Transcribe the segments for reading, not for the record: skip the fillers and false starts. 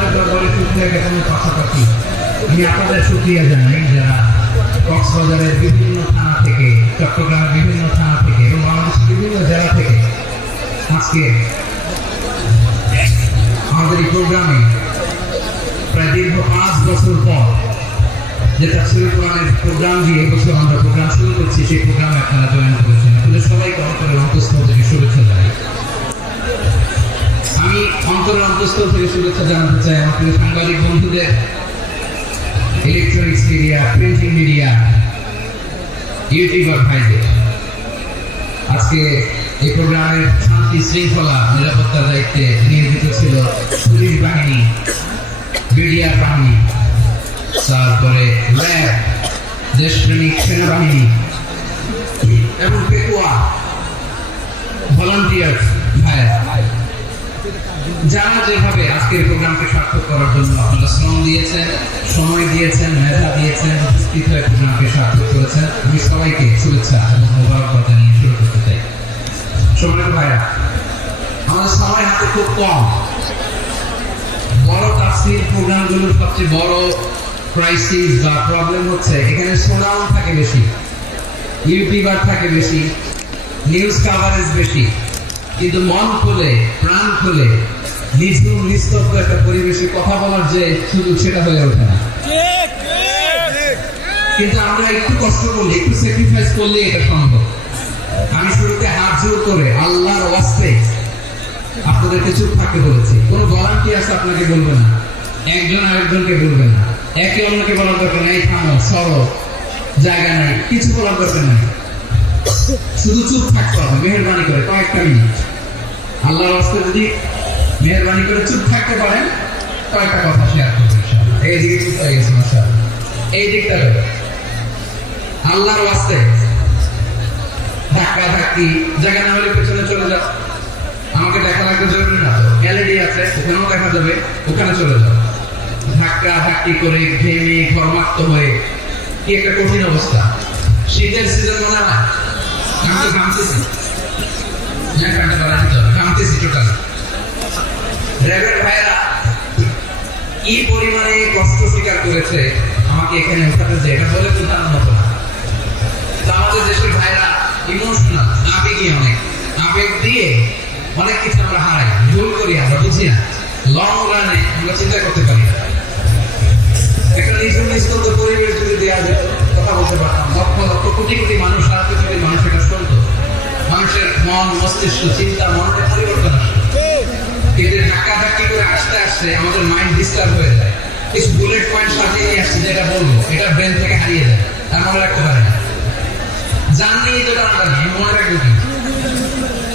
আল্লাহর দরবারে শুকরিয়া জ্ঞাপনের পাশাপাশি আমি আপনাদের শুকরিয়া জানাই যারা কক্সবাজারের বিভিন্ন থানা থেকে, চট্টগ্রামের বিভিন্ন থানা থেকে এবং বাংলাদেশের বিভিন্ন জেলা থেকে আজকে আমাদের এই প্রোগ্রামে প্রায় দীর্ঘ 5 বছর পর যে তাফসীরুল কোরআনের প্রোগ্রাম দিয়ে এবছর আমরা প্রোগ্রাম শুরু করছি, সেই প্রোগ্রামে আপনারা জয়েন করেছেন। আপনাদের সবাইকে অন্তরের অন্তঃস্থল থেকে শুভেচ্ছা জানাই। আমি অন্তরের অন্তঃস্থল থেকে শুভেচ্ছা জানাতে চাই আমাদের সাংবাদিক বন্ধুদের, electronics media, printing media, YouTuber ভাইদের। আজকে এই প্রোগ্রামের শান্তি শৃঙ্খলা নিরাপত্তার দায়িত্বে নিয়োজিত ছিল পুলিশ বাহিনী, বিডিআর বাহিনী, তারপরে র্যাব, দেশপ্রেমিক সেনাবাহিনী এবং পেকুয়া ভলান্টিয়ার ভাইরা, যারা যেভাবে আজকের প্রোগ্রামকে সার্থক করার জন্য আপনারা শ্রম দিয়েছেন, সময় দিয়েছেন, মেধা দিয়েছেন, উপস্থিত হয়ে প্রোগ্রামকে সার্থক করেছেন, আমি সবাইকে শুভেচ্ছা এবং মোবারকবাদ জানিয়ে শুরু করতে চাই। সম্মানিত ভাইরা, আমাদের সময় হাতে খুব কম। বড় তাফসীর প্রোগ্রামগুলোর সবচেয়ে বড় ক্রাইসিস বা প্রবলেম হচ্ছে এখানে শোনাও থাকে বেশি, ইউটিউবার থাকে বেশি, নিউজ কাভারেজ বেশি, কিন্তু মন খুলে, প্রাণ খুলে, নিঝুম নিস্তব্ধ একটা পরিবেশে কথা বলার যে সুযোগ, সেটা হয়ে ওঠে না। কিন্তু আমরা একটু কষ্ট করলে, একটু স্যাক্রিফাইস করলে এটা সম্ভব। আমি শুরুতে হাত জোর করে আল্লাহর ওয়াস্তে আপনাদেরকে চুপ থাকতে বলেছি। কোনো ভলান্টিয়ার্স আপনাকে বলবে না, একজন আরেকজনকে বলবে না, একে অন্যকে বলার দরকার নেই, থামো, সরো, জায়গা নাই, কিছু বলার দরকার নেই, শুধু চুপ থাকতে হবে মেহেরবানি করে কয়েকটা মিনিট। আল্লাহর ওয়াস্তে যদি মেহেরবানি করে চুপ থাকতে পারেন, কয়েকটা কথা শেয়ার করবেন ইনশাআল্লাহ। এই দিকে চুপ হয়ে গেছে মাশাআল্লাহ, এই দিকটা দেবে আল্লাহর ওয়াস্তে। ধাক্কা ধাক্কি জায়গা না হলে পেছনে চলে যাও, আমাকে দেখা লাগবে জরুরি না, এলইডি আছে ওখানেও দেখা যাবে, ওখানে চলে যাও। ধাক্কা ধাক্কি করে ঘেমে ঘর্মাক্ত হয়ে কি একটা কঠিন অবস্থা। শীতের সিজন মনে হয়, আমি তো ঘামতেছি, ঘামতেছি টোটাল। র্যাবের ভাইরা কি পরিমাণে কষ্ট স্বীকার করেছে আমাকে এখানে ওঠাতে, যে এটা বলে বোঝানোর মতো না। আমাদের দেশের ভাইরা ইমোশনাল, আবেগী, অনেক আবেগ দিয়ে অনেক কিছু আমরা হারাই, ভুল করি, আমরা বুঝি না। লং রানে আমরা চিন্তা করতে পারি না। একটা নিঝুম নিস্তব্ধ পরিবেশ যদি দেওয়া যেত, কথা বলতে পারতাম, লক্ষ লক্ষ কোটি কোটি মানুষ, সারা পৃথিবীর মানুষ এটা শুনতো, মানুষের মন, মস্তিষ্ক, চিন্তা, মনটা পরিবর্তন আসে। কিন্তু ধাক্কা ধাক্কি করে আসতে আসতে আমাদের মাইন্ড ডিস্টার্ব হয়ে যায়। কিছু বুলেট পয়েন্ট সাজিয়ে নিয়ে আসছে, যেটা বলবো এটা ব্রেন থেকে হারিয়ে যায়, তার মনে রাখতে পারে না। জান নিয়ে তো টানাটানি, মনে রাখবো কি,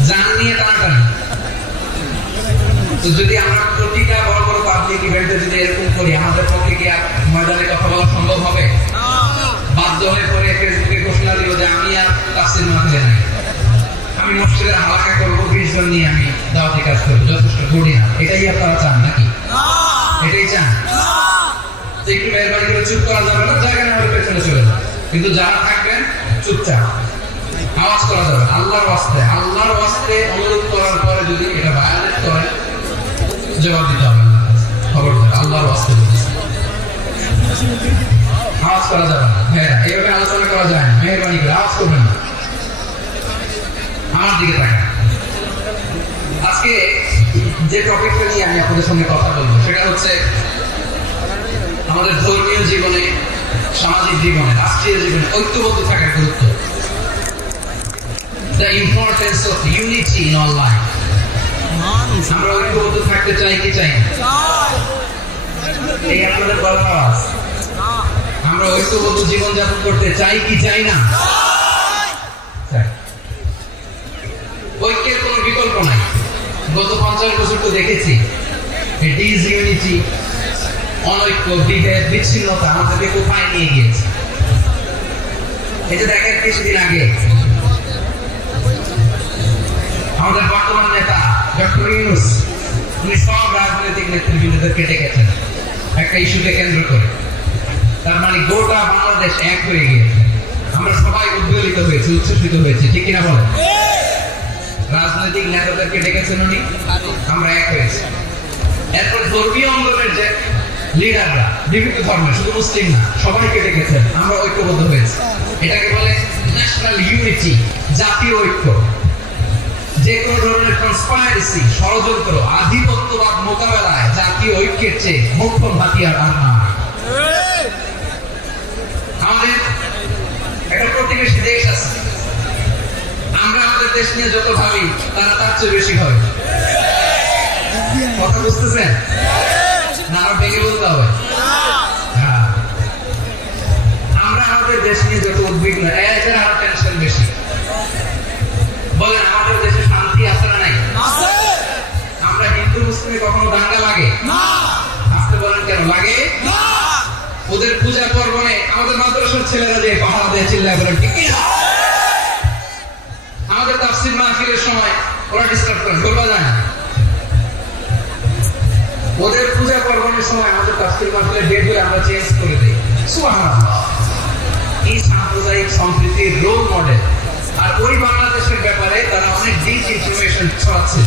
জান নিয়ে টানাটানি। তো যদি আমরা প্রতিটা বড় বড় পাবলিক ইভেন্টে যদি এরকম করি, আমাদের পক্ষে কি আর ময়দানে কথা বলা সম্ভব হবে? বাধ্য হয়ে পরে ফেসবুকে ঘোষণা দিব যে আমি আর তাফসীর মাহফিলে নাই, আমি মসজিদের হালাকা করবো, 20 জন নিয়ে আমি দাওয়াতি কাজ করবো, যথেষ্ট করি না। এটাই আপনারা চান নাকি? এটাই চান? একটু মেহরবানি করে চুপ করা যাবে না, জায়গা না হলে পেছনে চলে যাবে। কিন্তু যারা থাকবেন চুপচাপ, আওয়াজ করা যাবে আল্লাহর ওয়াস্তে। আল্লাহর ওয়াস্তে অনুরোধ করার পরে যদি এটা ভায়োলেট করে, জবাব দিতে হবে। খবরদার, আল্লাহর ওয়াস্তে আওয়াজ করা যাবে না। হ্যাঁ, এইভাবে আলোচনা করা যায় না। মেহরবানি করে আওয়াজ করবেন না, আমার দিকে তাকান। আজকে যে টপিকটা নিয়ে আমি আপনাদের সঙ্গে কথা বলবো, সেটা হচ্ছে আমাদের ধর্মীয় জীবনে, সামাজিক জীবনে, রাষ্ট্রীয় জীবনে ঐক্যবদ্ধ থাকার গুরুত্ব। The importance of unity in our life. আমরা ঐক্যবদ্ধ থাকতে চাই কি চাই না? এই আপনাদের বড় আওয়াজ। আমরা ঐক্যবদ্ধ জীবন যাপন করতে চাই কি চাই না? ঐক্যের কোনো বিকল্প নাই। গত 50 বছর তো দেখেছি ডিসইউনিটি, অনৈক্য, বিভেদ, বিচ্ছিন্নতা আমাদেরকে কোথায় নিয়ে গিয়েছে। এটা দেখেন কিছুদিন আগে আমাদের বর্তমান নেতা ডক্টর ইউনূস, উনি সব রাজনৈতিক নেতৃবৃন্দদেরকে ডেকেছেন একটা ইস্যুকে কেন্দ্র করে। তার মানে গোটা বাংলাদেশ এক হয়ে গিয়েছে। আমরা সবাই উদ্বেলিত হয়েছি, উচ্ছ্বসিত হয়েছি, ঠিক কিনা বলেন? রাজনৈতিক নেতাদেরকে ডেকেছেন উনি, আমরা এক হয়েছি। এরপর ধর্মীয় আন্দোলনের যে লিডাররা বিভিন্ন ধর্মের, শুধু মুসলিম না, সবাইকে ডেকেছেন, আমরা ঐক্যবদ্ধ হয়েছি। এটাকে বলে ন্যাশনাল ইউনিটি, জাতীয় ঐক্য। যে কোনো ধরনের কনস্পাইরেসি, ষড়যন্ত্র, আধিপত্যবাদ মোকাবেলায় জাতীয় ঐক্যের চেয়ে মোক্ষম হাতিয়ার আর না। আমাদের একটা প্রতিবেশী দেশ আছে, আমরা আমাদের দেশ নিয়ে যত ভাবি তারা তার চেয়ে বেশি ভাবে। কথা বুঝতেছেন না? আরো ভেঙে বলতে হবে। আমরা আমাদের দেশ নিয়ে যত উদ্বিগ্ন, এর আরো টেনশন বেশি। বলেন আমাদের দেশে শান্তি আছে না নাই? আমরা হিন্দু মুসলিমে কখনো দাঙ্গা লাগে? আসতে বলেন কেন লাগে? ওদের পূজা পার্বণে আমাদের মাদ্রাসার ছেলেরা যে পাহাড় দিয়ে চিল্লায় বলেন ঠিক না? আমাদের তাফসীর মাহফিলের সময় ওরা ডিস্টার্ব করে, বলবা যায় না। ওদের পূজা পার্বণের সময় আমাদের তাফসীর মাহফিলের ডেট করে আমরা চেঞ্জ করে দিই। সুবহানাল্লাহ। এই সাম্প্রদায়িক সম্প্রীতির রোল মডেল। আর ওই বাংলাদেশের ব্যাপারে তারা অনেক ডিসইনফরমেশন ছড়াচ্ছে।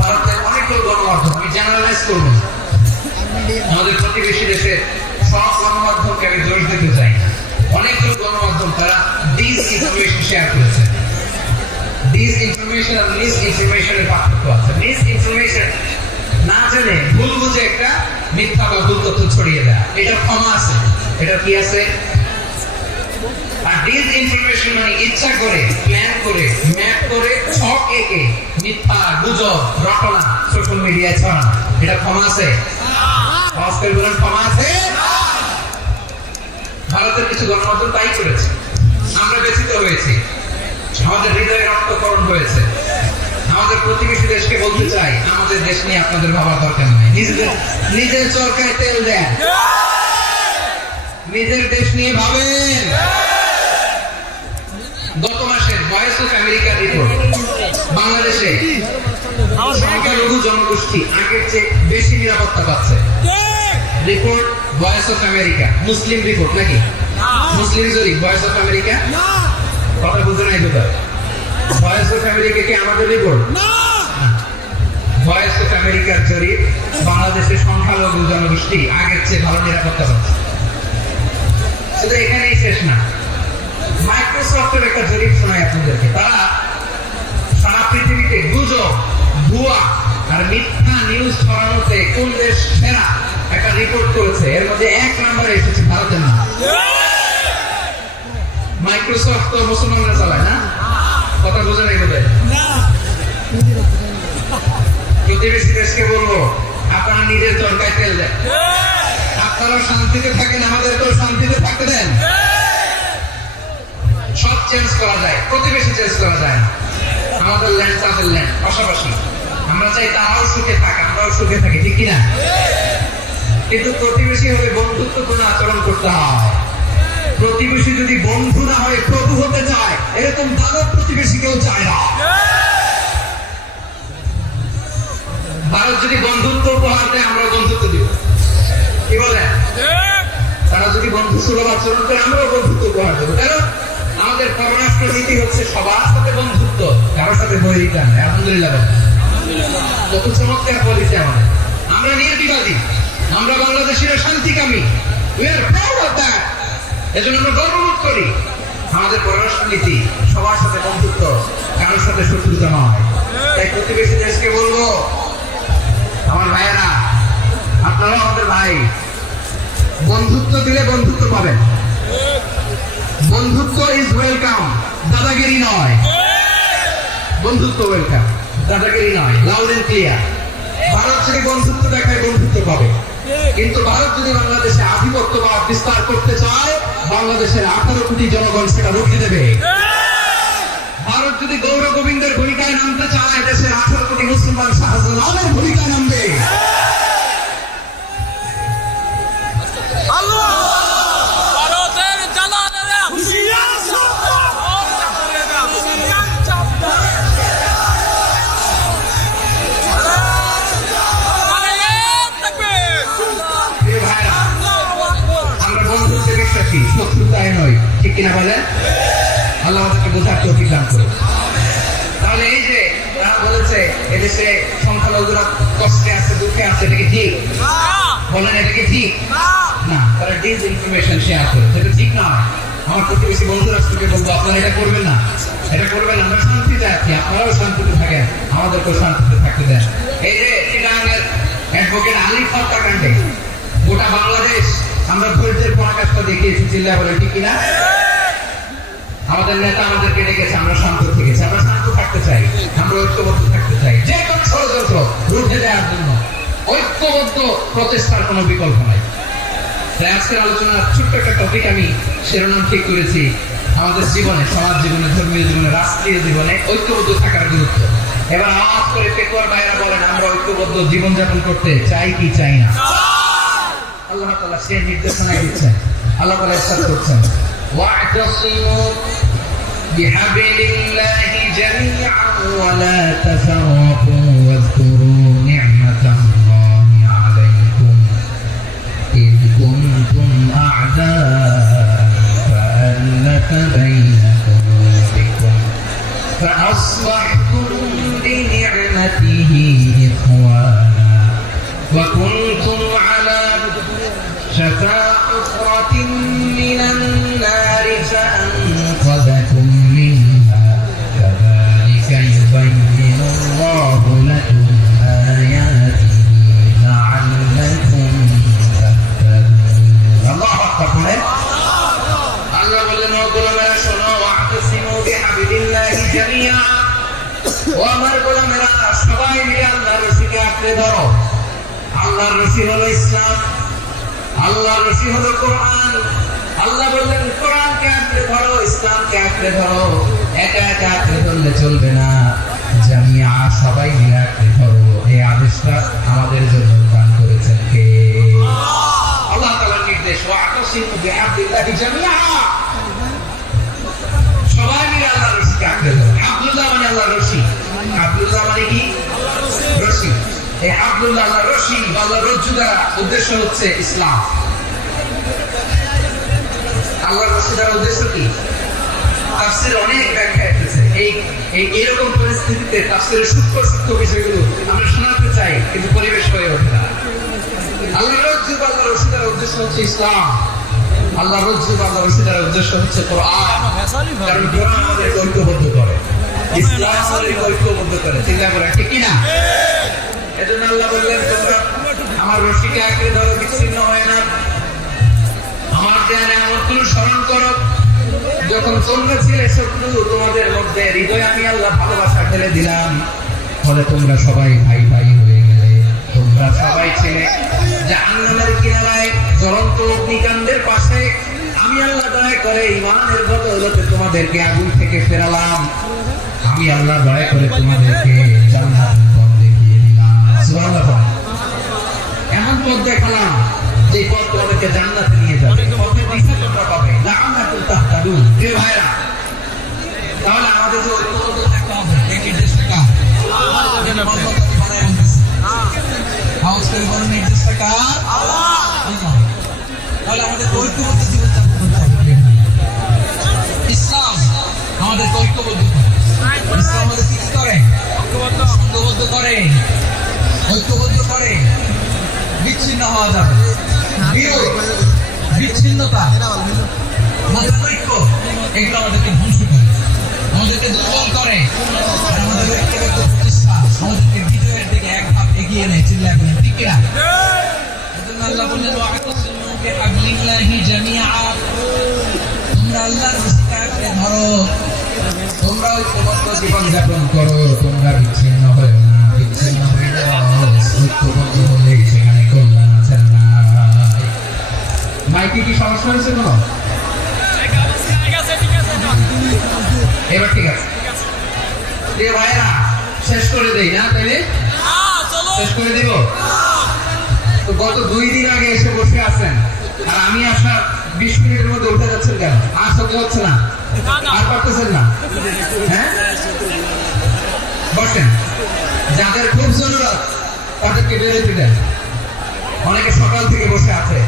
ভারতের অনেকগুলো গণমাধ্যম, আমি জেনারেলাইজ করব, আমাদের প্রতিবেশী দেশের সব গণমাধ্যমকে আমি দোষ দিতে চাই না। অনেকগুলো গণমাধ্যম তারা ডিসইনফরমেশন শেয়ার করেছে। ডিসইনফরমেশন আর মিসইনফরমেশনের পার্থক্য আছে। মিসইনফরমেশন না জেনে ভুল বুঝে একটা মিথ্যা বা ভুল তথ্য ছড়িয়ে দেয়, এটা ক্ষমা আছে। এটা কি আছে? আর ডিসইনফরমেশন মানে ইচ্ছা করে, প্ল্যান করে, ম্যাপ করে, ছক এঁকে মিথ্যা, গুজব, রটনা সোশ্যাল মিডিয়ায় ছড়ানো, এটা ক্ষমা আছে? ক্ষমা আছে? ভারতের কিছু গণমাধ্যম তাই করেছে। আমরা ব্যথিত হয়েছি, আমাদের হৃদয়ে রক্তকরণ হয়েছে। আমাদের প্রতিবেশী দেশকে বলতে চাই, আমাদের দেশ নিয়ে আপনাদের ভাবার দরকার নেই। নিজের চরকায় তেল দেন, নিজের দেশ নিয়ে ভাবেন। গত মাসের ভয়েস অফ আমেরিকার রিপোর্ট, বাংলাদেশে সংখ্যালঘু জনগোষ্ঠী আগের চেয়ে বেশি নিরাপত্তা পাচ্ছে। Report voice of America, Muslim report নাকি? মুসলিম জরিপ, ভয়েস অফ আমেরিকা। কথা বুঝে নাই কোথায়? ভয়েস অফ আমেরিকা কি আমাদের রিপোর্ট? ভয়েস অফ আমেরিকার জরিপ, বাংলাদেশের সংখ্যালঘু জনগোষ্ঠী আগের চেয়ে ভালো নিরাপত্তা পাচ্ছে। শুধু এখানেই শেষ না, মাইক্রোসফটের একটা জরিপ শোনায় আপনাদেরকে। তারা সারা পৃথিবীতে গুজব, ভুয়া আর মিথ্যা নিউজ ছড়ানোতে কোন দেশ সেরা একটা রিপোর্ট করেছে। এর মধ্যে 1 নম্বরে এসেছে ভারতের নাম। মাইক্রোসফট তো মুসলমানরা চালায় না? কথা বোঝা নাই বোধহয়। প্রতিবেশী দেশকে বলবো, আপনারা নিজের চরকায় তেল দেন। আপনারা শান্তিতে থাকেন, আমাদেরকেও শান্তিতে থাকতে দেন। সব চেঞ্জ করা যায়, প্রতিবেশী চেঞ্জ করা যায় না। আমাদের ল্যান্ড তাদের ল্যান্ড, পাশাপাশি। আমরা চাই তারাও সুখে থাকে, আমরাও সুখে থাকি, ঠিক কিনা? কিন্তু প্রতিবেশী হলে বন্ধুত্বপূর্ণ আচরণ করতে হয়। প্রতিবেশী যদি বন্ধু না হয় প্রভু হতে চায়, এরকম ভালো প্রতিবেশী কেউ চায় না। ভারত যদি বন্ধুত্ব উপহার দেয়, আমরা বন্ধুত্ব দিব। কি বলেন? তারা যদি বন্ধু সুলভ আচরণ করে, আমরাও বন্ধুত্ব উপহার দেবো। কারণ আমাদের পররাষ্ট্র নীতি হচ্ছে সবার সাথে বন্ধুত্ব, কারোর সাথে বৈরিতা নেই। আলহামদুলিল্লাহ, কত চমৎকার পলিসি আমাদের। আমরা নিয়তিবাদী, আমরা বাংলাদেশিরা শান্তিকামী। এজন্য আমরা গর্ববোধ করি। আমাদের পররাষ্ট্র নীতি সবার সাথে বন্ধুত্ব, কারোর সাথে শত্রুতা নয়। তাই প্রতিবেশী দেশকে বলবো, আমার ভাইয়েরা, আপনারা আমাদের ভাই, বন্ধুত্ব দিলে বন্ধুত্ব পাবেন। বন্ধুত্ব ইজ ওয়েলকাম, দাদাগিরি নয়। বন্ধুত্ব ওয়েলকাম, দাদাগিরি নয়। Loud and clear. ভারত যদি বন্ধুত্ব দেখায়, বন্ধুত্ব পাবে। কিন্তু ভারত যদি বাংলাদেশে আধিপত্যবাদ বিস্তার করতে চায়, বাংলাদেশের 18 কোটি জনগণ সেটা রুখে দেবে। ভারত যদি গৌর গোবিন্দের ভূমিকায় নামতে চায়, দেশের 18 কোটি মুসলমান শাহজালালের ভূমিকায় নামবে। শত্রুতায় নয়, ঠিক কিনা বলেন? আল্লাহ আমাদেরকে বোঝার তৌফিক দান করুন। তাহলে এই যে তারা বলেছে এদেশে সংখ্যালঘুরা কষ্টে আছে, দুঃখে আছে, এটা কি ঠিক? বলেন এটা কি ঠিক না? তারা ডিসইনফরমেশন শেয়ার করে, এটা ঠিক নয়। আমার প্রতিবেশী বন্ধু রাষ্ট্রকে বলবো আপনারা এটা করবেন না, এটা করবেন। আমরা শান্তিতে আছি, আপনারাও শান্তিতে থাকেন, আমাদেরকেও শান্তিতে থাকতে দেন। এই যে চিটাগাংয়ের অ্যাডভোকেট আলিফ হত্যাকাণ্ডে গোটা বাংলাদেশ আমরা ধৈর্যের পরাকাষ্ঠা দেখিয়েছি, চিল্লায় বলেন ঠিক কিনা? আমাদের নেতা আমাদেরকে ডেকেছে, আমরা শান্ত থেকেছি, আমরা শান্ত থাকতে চাই, আমরা ঐক্যবদ্ধ থাকতে চাই। যে কোনো ষড়যন্ত্র রুখে দেওয়ার জন্য ঐক্যবদ্ধ প্রচেষ্টার কোনো বিকল্প নাই। তাই আজকের আলোচনার ছোট্ট একটা টপিক আমি শিরোনাম ঠিক করেছি, আমাদের জীবনে, সমাজ জীবনে, ধর্মীয় জীবনে, রাষ্ট্রীয় জীবনে ঐক্যবদ্ধ থাকার গুরুত্ব। এবার আওয়াজ করে পেকুয়ার ভাইরা বলেন, আমরা ঐক্যবদ্ধ জীবনযাপন করতে চাই কি চাই না? আল্লাহ তাআলা সে নির্দেশনা দিচ্ছেন, আল্লাহ তাআলা ইরশাদ করছেন, ওয়া'তাসিমু বিহাবিলিল্লাহি জামিআন ওয়া লা তাফাররাকু ওয়াযকুরু নি'মাতাল্লাহি আলাইকুম إذ كنتم أعداء فألف بين قلوبكم فأصبحتم بنعمته إخوانا وكنتم على شفا حفرة من النار فأنقذكم منها كذلك يبين الله لكم آياته لعلكم আল্লাহ বললেন, ও গোলামেরা শোনো, ওয়া'তাসিমু বিহাবিলিল্লাহি জামিআ, ও আমার গোলামেরা সবাই মিলে আল্লাহর রশিকে আঁকড়ে ধরো। আল্লাহর রশি হলো ইসলাম, আল্লাহর রশি হলো কোরআন। আল্লাহ বললেন কোরআনকে আঁকড়ে ধরো, ইসলামকে আঁকড়ে ধরো। একা একা আঁকড়ে ধরলে চলবে না, জামিআ সবাই মিলে আঁকড়ে ধরো। এই আদেশটা আমাদের জন্য দান করেছেন কে? আল্লাহ তাআলার নির্দেশ, ওয়া'তাসিমু বিহাবিলিল্লাহি জামিআ, সবাই মিলে আল্লাহর রশিকে আঁকড়ে ধরো। হাবলুল্লাহ মানে আল্লাহর রশি। হাবলুল্লাহ মানে কি? রশি। এই হাবলুল্লাহ আল্লাহর রশি বা আল্লাহর রজ্জু দ্বারা উদ্দেশ্য হচ্ছে ইসলাম। আল্লাহর রশি দ্বারা উদ্দেশ্য কি? তাফসীরে অনেক ব্যাখ্যা এসেছে। এইরকম পরিস্থিতিতে তাফসীরের সূক্ষ্ম বিষয়গুলো আমরা শোনাতে চাই, কিন্তু পরিবেশ হয়ে ওঠে না। আল্লাহর রজ্জু বা আল্লাহর রশি দ্বারা উদ্দেশ্য হচ্ছে ইসলাম। আল্লাহর রজ্জু বা আল্লাহর রশি দ্বারা উদ্দেশ্য হচ্ছে কোরআন। কারণ কোরআন আমাদেরকে ঐক্যবদ্ধ করে, ইসলাম আমাদেরকে ঐক্যবদ্ধ করে, চিন্তা করে ঠিক কিনা? এজন্য আল্লাহ বললেন, তোমরা আমার রশিকে আঁকড়ে ধরো, বিচ্ছিন্ন হয় না। আমার দেয়া নিয়ামতগুলো স্মরণ করো। যখন তোমরা ছিলে শত্রু, তোমাদের মধ্যে হৃদয়ে আমি আল্লাহ ভালোবাসা ঢেলে দিলাম, ফলে তোমরা সবাই ভাই ভাই হয়ে গেলে। তোমরা সবাই ছিলে জাহান্নামের কিনারায় জ্বলন্ত অগ্নিকাণ্ডের পাশে, আমি আল্লাহ দয়া করে ঈমানের বদৌলতে তোমাদেরকে আগুন থেকে ফেরালাম। আমি আল্লাহ দয়া করে তোমাদেরকে জান্নাতের পথ দেখিয়ে দিলাম। সুবহানাল্লাহ। এমন পথ দেখালাম যে পথ তোমাদেরকে জান্নাতে নিয়ে যাবে, পথের দিশা তোমরা পাবে, লাআল্লাকুম তাহতাদুন। প্রিয় ভাইরা, তাহলে আমাদের যে ঐক্যবদ্ধ থাকতে হবে, এই নির্দেশটা কার? আওয়াজ করে বলেন, নির্দেশটা কার? আল্লাহ। তাহলে আমাদের ঐক্যবদ্ধ জীবনযাপন করতে হবে। ইসলাম আমাদের ঐক্যবদ্ধ করে, ইসলাম আমাদের কি করে? ঐক্যবদ্ধ করে, ঐক্যবদ্ধ করে। বিচ্ছিন্ন হওয়া যাবে, বিচ্ছিন্নতা, ঐক্য, এগুলো আমাদেরকে ধ্বংস করে, আমাদেরকে দুর্বল করে। আমাদের ঐক্যবদ্ধ প্রচেষ্টা আমাদেরকে বিজয়ের দিকে এক ধাপ এগিয়ে নেয়, চিল্লায় বলেন ঠিক কিনা? এজন্য আল্লাহ বললেন, ওয়া'তাসিমু বিহাবিলিল্লাহি জামিআ, তোমরা আল্লাহর রশিকে আঁকড়ে ধরো, তোমরা ঐক্যবদ্ধ জীবনযাপন করো, তোমরা বিচ্ছিন্ন হয়ো না। বিচ্ছিন্ন হয়ে যাও, ঐক্যবদ্ধ হলে সেখানে কল্যাণ আছে না। মাইকে কি সমস্যা হয়েছে কোনো? এবার ঠিক আছে। প্রিয় ভাইরা, শেষ করে দেই না? তাইলে শেষ করে দিব। তো গত 2 দিন আগে এসে বসে আছেন, আর আমি আসার 20 মিনিটের মধ্যে উঠে যাচ্ছেন কেন? আর সত্যি হচ্ছে না, আর পারতেছেন না? হ্যাঁ, বসেন। যাদের খুব জরুরত তাদেরকে বেরোতে দেন। অনেকে সকাল থেকে বসে আছে,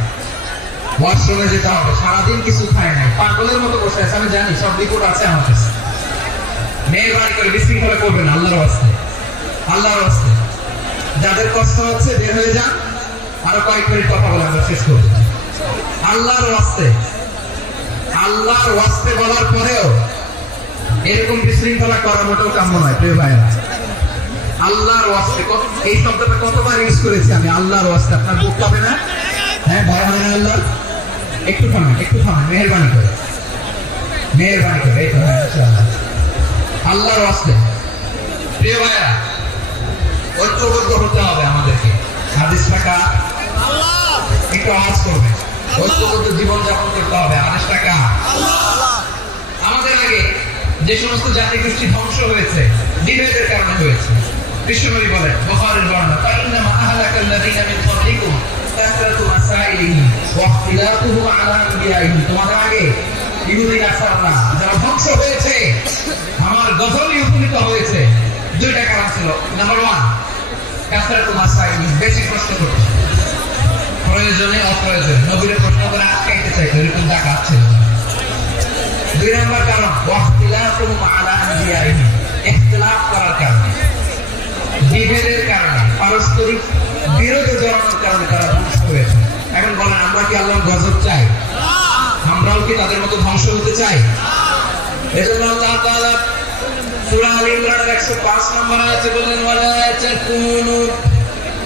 ওয়াশরুমে যেতে হবে, সারাদিন কিছু খায় নাই, পাগলের মতো বসে আছে। আমি জানি, সব রিপোর্ট আছে আমার কাছে। মেহরবানি করে বিশৃঙ্খলা করবেন আল্লাহর ওয়াস্তে। আল্লাহর ওয়াস্তে যাদের কষ্ট হচ্ছে বের হয়ে যান, আরো কয়েক মিনিট কথা বলে আমরা শেষ করব। আল্লাহর ওয়াস্তে, আল্লাহর ওয়াস্তে বলার পরেও এরকম বিশৃঙ্খলা করা মোটেও কাম্য নয় প্রিয় ভাইরা। আল্লাহর ওয়াস্তে, এই শব্দটা কতবার ইউজ করেছি আমি, আল্লাহর ওয়াস্তে। আপনার বুক পাবে না? হ্যাঁ, ভয় হয় না আল্লাহ? একটু থামেন, একটু থামেন, মেহেরবানি করে, মেহেরবানি করে। এই তো আল্লাহর ওয়াস্তে প্রিয় ভাইরা, ঐক্যবদ্ধ হতে হবে আমাদেরকে। হাদিস টাকা একটু আওয়াজ করবে, ঐক্যবদ্ধ জীবন যাপন করতে হবে। হাদিস টাকা আমাদের আগে যে সমস্ত জাতি গোষ্ঠী ধ্বংস হয়েছে বিভেদের কারণে হয়েছে। বিশ্বনবী বলেন বুখারীর বর্ণনা, ফাইন্নামা আহলাকাল্লাযীনা মিন ক্বাবলিকুম কাসরাতু মাসাইলিহিম ওয়া ইখতিলাফুহুম আলা আনবিয়াইহিম। তোমাদের আগে ইহুদি নাসারা যারা ধ্বংস হয়েছে, আমার গজলে উপনীত হয়েছে, দুইটা কারণ ছিল। নাম্বার 1, কাসরাতু মাসাইলিহিম, বেশি প্রশ্ন করত, প্রয়োজনে অপ্রয়োজনে নবীর প্রশ্ন করে আটকাইতে চাইতো, এরকম ডাকাত ছিল। 2 নম্বর কারণ ওয়া ইখতিলাফুহুম আলা আনবিয়াইহিম, ইখতিলাফ করার কারণে, বিভেদের কারণে, পারস্পরিক বিরোধে জড়ানোর কারণে তারা ধ্বংস হয়েছে। এখন বলেন, আমরা কি আল্লাহর গজব চাই? আমরাও কি তাদের মতো ধ্বংস হতে চাই? এজন্য আল্লাহ তাআলা সূরা আল ইমরানের 105 নম্বর আয়াতে বলেন, ওয়ালা তাকুনু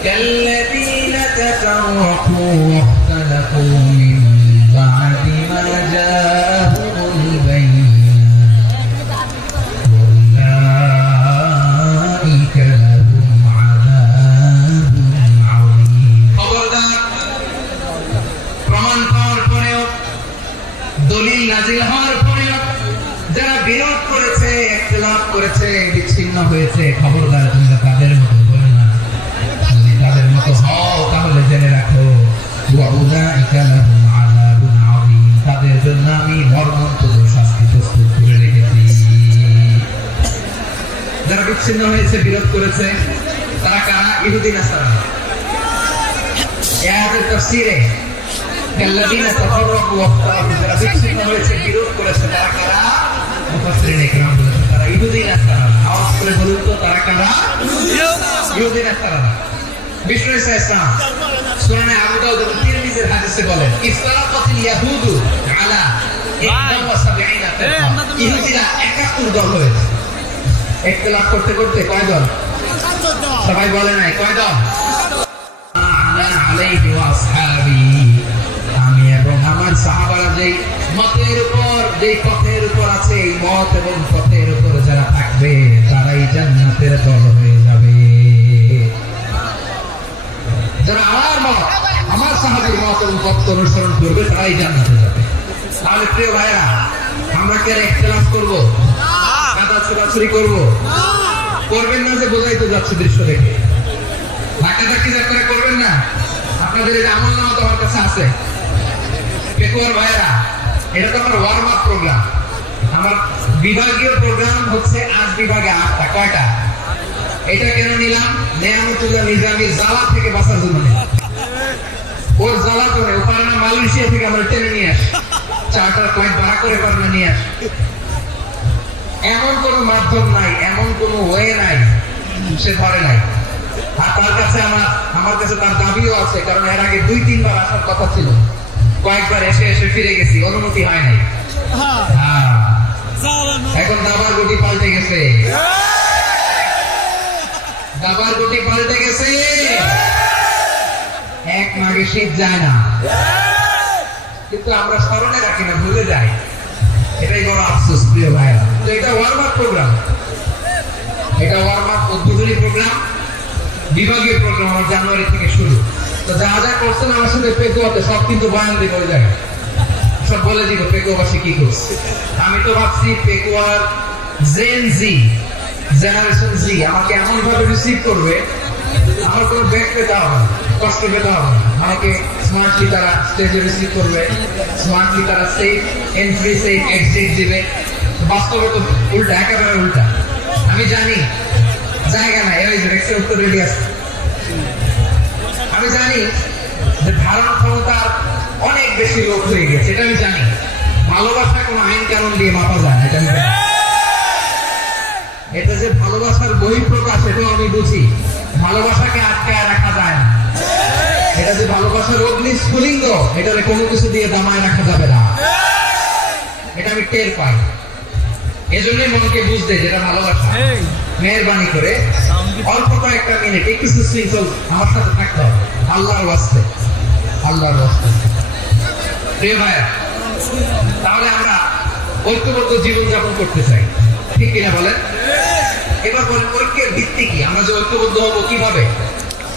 কাল্লাযীনা তাফাররাকু ওয়া ইখতালাফু মিন বা'দি মা জাআহুমুল বায়িনাত উলাইকা লাহুম আযাবুন আযীম। খবরদার, প্রমাণ পাওয়ার পরেও, দলিল নাজিল হওয়ার পরেও যারা বিরোধ করেছে, ইখতিলাফ করেছে, বিচ্ছিন্ন হয়েছে, খবরদার তোমরা তাদের মতো হও না। যদি তাদের মতো হও তাহলে জেনে রাখো ওয়া উলাইকা লাহুম আযাবুন আযীম, তাদের জন্য আমি মর্মন্তুদ শাস্তি প্রস্তুত করে রেখেছি। যারা বিচ্ছিন্ন হয়েছে, বিরোধ করেছে, তারা কারা? ইহুদি নাসারা। এই আয়াতের তাফসীরে কাল্লাযীনা তাফাররাকু ওয়া ইখতালাফু, যারা বিচ্ছিন্ন হয়েছে, বিরোধ করেছে, তারা কারা? মুফাসসিরিনে কিরাম বলেছেন তারা ইহুদি নাসারা। আওয়াজ করে বলুন তো, তারা কারা? ইহুদি নাসারা। বিষ্ণু ঈসা ইসলাম সুনানে আবু দাউদ এবং তিরমিজির হাদিসে বলেন, ইফতারাকাতিল ইয়াহুদু আলা 71 ফিরকা, ইহুদিরা 71 দল হয়েছে। ইখতিলাফ করতে করতে কয় দল? সবাই বলে নাই, কয় দল? আনা আলাইহি ওয়া আসহাবি, আমি এবং আমার সাহাবারা যেই মতের উপর, যেই পথের উপর আছে, এই মত এবং পথের উপর যারা থাকবে তারাই জান্নাতের দল হয়ে যাবে। যারা আমার মত, আমার সাহাবীর মত এবং পথ অনুসরণ করবে তারাই জান্নাতে যাবে। তাহলে প্রিয় ভাইরা, আমরা কি আর ইখতিলাফ করব? কাদা ছোড়াছুড়ি করব? করবেন না যে বোঝাই তো যাচ্ছে দৃশ্য দেখে। ধাক্কাধাক্কি যাত্রা করবেন না। আপনাদের এই আমলনামা তো আমার কাছে আছে। পেকুয়ার ভাইরা, এটা তো আমার ওয়ার্ম আপ প্রোগ্রাম। আমার বিভাগীয় প্রোগ্রাম হচ্ছে 8 বিভাগে 8টা। কয়টা? এটা কেন নিলাম? নেয়ামতুল্লাহ নিজামীর জ্বালা থেকে বাঁচার জন্য নিলাম। ওর জ্বালা করে ও পারে না, মালয়েশিয়া থেকে আমরা টেনে নিয়ে আসি, চার্টার ফ্লাইট ভাড়া করে পারে না নিয়ে আসি। এমন কোন মাধ্যম নাই, এমন কোন ওয়ে নাই সে ধরে নাই। আর তার কাছে আমার কাছে তার দাবিও আছে, কারণ এর আগে 2-3 বার আসার কথা ছিল, কয়েকবার এসে এসে ফিরে গেছি, অনুমতি হয় নাই। এখন দাবার গুটি পাল্টে গেছে, দাবার গুটি পাল্টে গেছে। এক মাঘে শীত যায় না, কিন্তু আমরা স্মরণে রাখি না, ভুলে যাই। এটাই বড় আফসোস প্রিয় ভাইরা। তো এটা ওয়ার্ম আপ প্রোগ্রাম, এটা ওয়ার্ম আপ উদ্বোধনী প্রোগ্রাম, বিভাগীয় প্রোগ্রাম আমার জানুয়ারি থেকে শুরু। তো যা যা করছেন আমার সাথে পেকুয়াতে সব কিন্তু বয়ান দিব, ওই জায়গায় সব বলে দিব পেকুয়াবাসী কি করছে। আমি তো ভাবছি পেকুয়ার জেন জি, জেনারেশন জি আমাকে এমন ভাবে রিসিভ করবে, আমার কোনো ব্যাক পেতে হবে না, কষ্ট পেতে হবে না। আমাকে স্মার্টলি তারা স্টেজে রিসিভ করবে, স্মার্টলি তারা সেফ এন্ট্রি, সেফ এক্সিট দিবে। বাস্তবে তো উল্টা, একেবারে উল্টা। আমি জানি জায়গা নাই, ওই যে উত্তর রেডি আছে। আমি জানি যে ধারণ ক্ষমতার অনেক বেশি লোক হয়ে গেছে, এটা আমি জানি। ভালোবাসা কোনো আইন কানুন দিয়ে মাপা যায় না, এটা আমি জানি। এটা যে ভালোবাসার বহিঃপ্রকাশ এটা আমি বুঝি, ভালোবাসাকে আটকায় রাখা যায় না। এটা যে ভালোবাসার অগ্নি স্ফুলিঙ্গ, এটা কোনো কিছু দিয়ে দামায় রাখা যাবে না, এটা আমি টের পাই। এজন্যই মনকে বুঝতে যেটা ভালোবাসা, মেহেরবানি করে অল্প কয়েকটা মিনিট একটু সুশৃঙ্খল আমার সাথে থাকতে হবে, আল্লাহর ওয়াস্তে, আল্লাহর ওয়াস্তে। প্রিয় ভাইয়া, তাহলে আমরা ঐক্যবদ্ধ জীবন যাপন করতে চাই, ঠিক কিনা বলেন? এবার বলেন ঐক্যের ভিত্তি কি? আমরা যে ঐক্যবদ্ধ হব কিভাবে?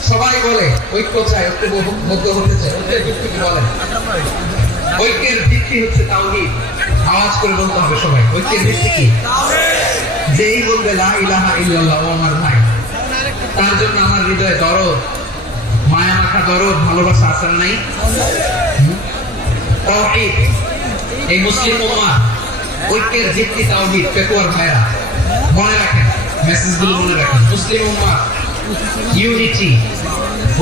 সবাই বলে ঐক্য চাই, ঐক্যবদ্ধ হতে চাই, ঐক্যের ভিত্তি কি বলেন? ঐক্যের ভিত্তি হচ্ছে তাওহীদ। আওয়াজ করে বলতে হবে সবাই, ঐক্যের ভিত্তি কি? যেই বলবে লা ইলাহা ইল্লাল্লাহ ও আমার ভাই, তার জন্য আমার হৃদয়ে দরদ, মায়া মাখা দরদ, ভালোবাসা আছে নাই? তাওহীদ। এই মুসলিম উম্মাহ ঐক্যের ভিত্তি তাওহীদ। পেকুয়ার ভাইরা মনে রাখেন, মেসেজগুলো মনে রাখেন। মুসলিম উম্মাহ ইউনিটি,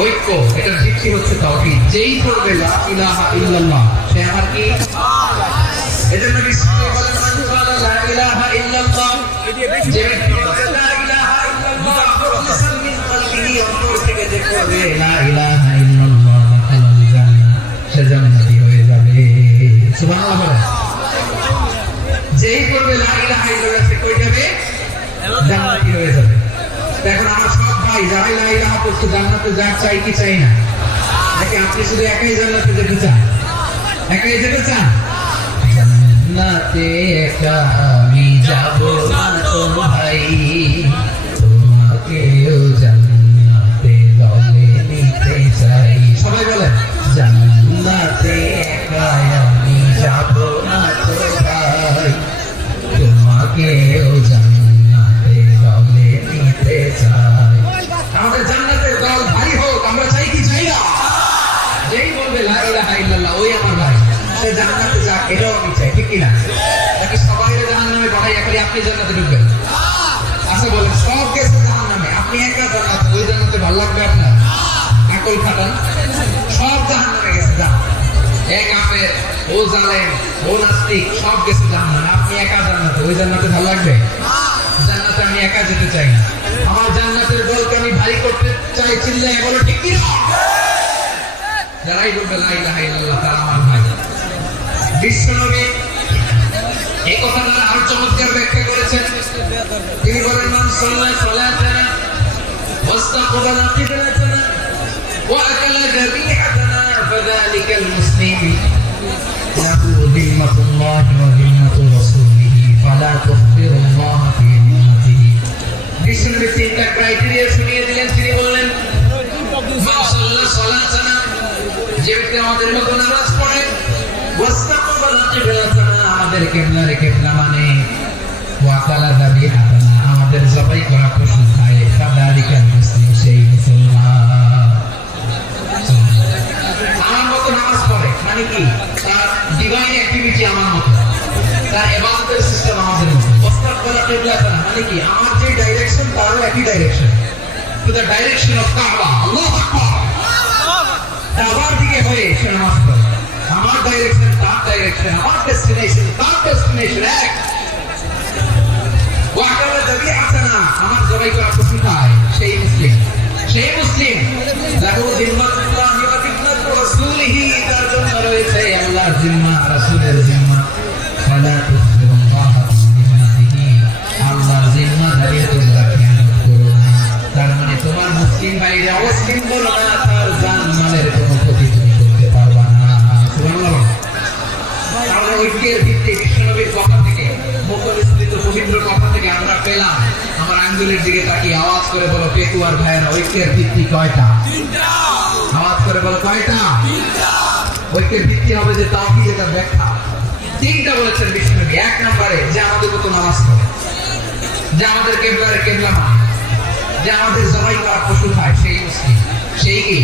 ঐক্য, এটার ভিত্তি হচ্ছে তাওহীদ। যেই পড়বে লা ইলাহা ইল্লাল্লাহ সে আমার কি? এজন্য নবী সাল্লাল্লাহু আলাইহি ওয়াসাল্লাম বলেন লা ইলাহা ইল্লাল্লাহ, যে ব্যক্তি বলে লা ইলাহা ইল্লাল্লাহ মুখলিসান মিন কলবিহি, অন্তর থেকে যে পড়বে লা ইলাহা ইল্লাল্লাহ দাখালাল জান্নাহ, সে জান্নাতি হয়ে যাবে। সুবহানাল্লাহ বলেন। যেই পড়বে লা ইলাহা ইল্লাল্লাহ সে কই যাবে? জান্নাতি হয়ে যাবে। দেখুন আমরা সব ভাই যারা লা ইলাহা পড়তে জান্নাতে যাক চাই কি চাই না? নাকি আপনি শুধু একাই জান্নাতে যেতে চান? একাই যেতে চান? জান্নাতে একা আমি যাব না তো ভাই, তোমাকেও জান্নাতে দলে নিতে চাই। সবাই বলেন জান্নাতে একা আমি যাব না তো ভাই, তোমাকেও জান্নাতে দলে নিতে চাই। আমাদের জান্নাতের দল ভারী হোক, আমরা চাই কি চাই না? যেই বলবে লা ইলাহা ইল্লাল্লাহ ওই আমার ভাই, সে জান্নাতে যাক, এটাও আমি চাই, ঠিক কিনা? নাকি সবাই জাহান্নামে বাড়াই একাই আপনি জান্নাতে ঢুকবেন? আচ্ছা বলেন, সব গেছে জাহান্নামে, আপনি একা জান্নাতে, ওই জান্নাতে ভালো লাগবে আপনার? আকল খাটান। সব জাহান্নামে গেছে, যান। এক কাফের, ও জালেম, ও নাস্তিক, সব গেছে জাহান্নামে, আপনি একা জান্নাতে, ওই জান্নাতে ভালো লাগবে? জান্নাতে আমি একা যেতে চাই না, আমার জান্নাতের দলকে আমি ভারী করতে চাই। চিল্লায় বলো ঠিক কি? যারাই বলবে লা ইলাহা ইল্লাল্লাহ তারা আমার ভাই। বিশ্বনবী এই কথা দ্বারা আরো চমৎকার ব্যাখ্যা করেছেন। তিনি বলেন মান সাল্লা সালাতানা ওয়াস্তাকবালা কিবলাতানা ওয়া আকালা যাবিহাতানা ফাযালিকাল মুসলিম লাহু যিম্মাতুল্লাহি ওয়া যিম্মাতু রাসূলিহি ফালা তুখবিরুল্লাহ ফি যিম্মাতিহি। বিশ্বনবী তিনটা ক্রাইটেরিয়া শুনিয়ে দিলেন। তিনি বললেন মান সাল্লা সালাতানা, যে ব্যক্তি আমাদের মতো নামাজ পড়ে, ওয়াস্তাকবালা কিবলাতানা, আমাদের কিবলারে কিবলা মানে, ওয়া আকালা যাবিহাতানা, আমাদের জবাই করা পশু খায়, ফাযালিকাল মুসলিম, সেই মুসলমান। আমার মতো নামাজ পড়ে মানে কি? তার ডিভাইন অ্যাক্টিভিটি আমার মতো, তার ইবাদতের সিস্টেম আমাদের মতো। ওয়াস্তাকবালা কিবলাতানা মানে কি? আমার যে ডাইরেকশন তারও একই direction, to the direction of কাবা। আল্লাহু আকবার। কাবার দিকে হয়ে সে নামাজ পড়ে, আমার ডাইরেকশন তার ডাইরেকশন, আমার ডেস্টিনেশন তার ডেস্টিনেশন এক। ওয়া আকালা যাবিহাতানা, আমার জবাই করা পশু খায়, সেই মুসলিম। সেই মুসলিম লাহু যিম্মাতুল্লাহি ওয়া যিম্মাতু রাসূলিহি, তার জন্য রয়েছে আল্লাহর জিম্মা, রাসূলের জিম্মা। ফালা তুখবিরুল্লাহ ফি যিম্মাতিহি, আল্লাহর জিম্মাদারিয়ে তোমরা খেয়ানত করো না। তার মানে তোমার মুসলিম ভাইরা অমুসলিম বলো না, তার জানমালের কোনো ক্ষতি তুমি করতে পারবা না। সুবহানাল্লাহ। তাহলে ঐক্যের ভিত্তি বিশ্বনবীর কথা থেকে, মুখনিসৃত পবিত্র কথা থেকে আমরা পেলাম। আমার আঙ্গুলের দিকে তাকিয়ে আওয়াজ করে বলো পেকুয়ার ভাইয়েরা, ঐক্যের ভিত্তি কয়টা? আওয়াজ করে বলো কয়টা? ঐক্যের ভিত্তি হবে যে তাওহীদ, এটার ব্যাখ্যা তিনটা বলেছেন বিশ্বনবী। এক নম্বরে যে আমাদের মতো নামাজ পড়ে, যে আমাদের কিবলারে কিবলা মানে, যে আমাদের জবাই করা পশু খায়, সেই মুসলিম। সেই কি?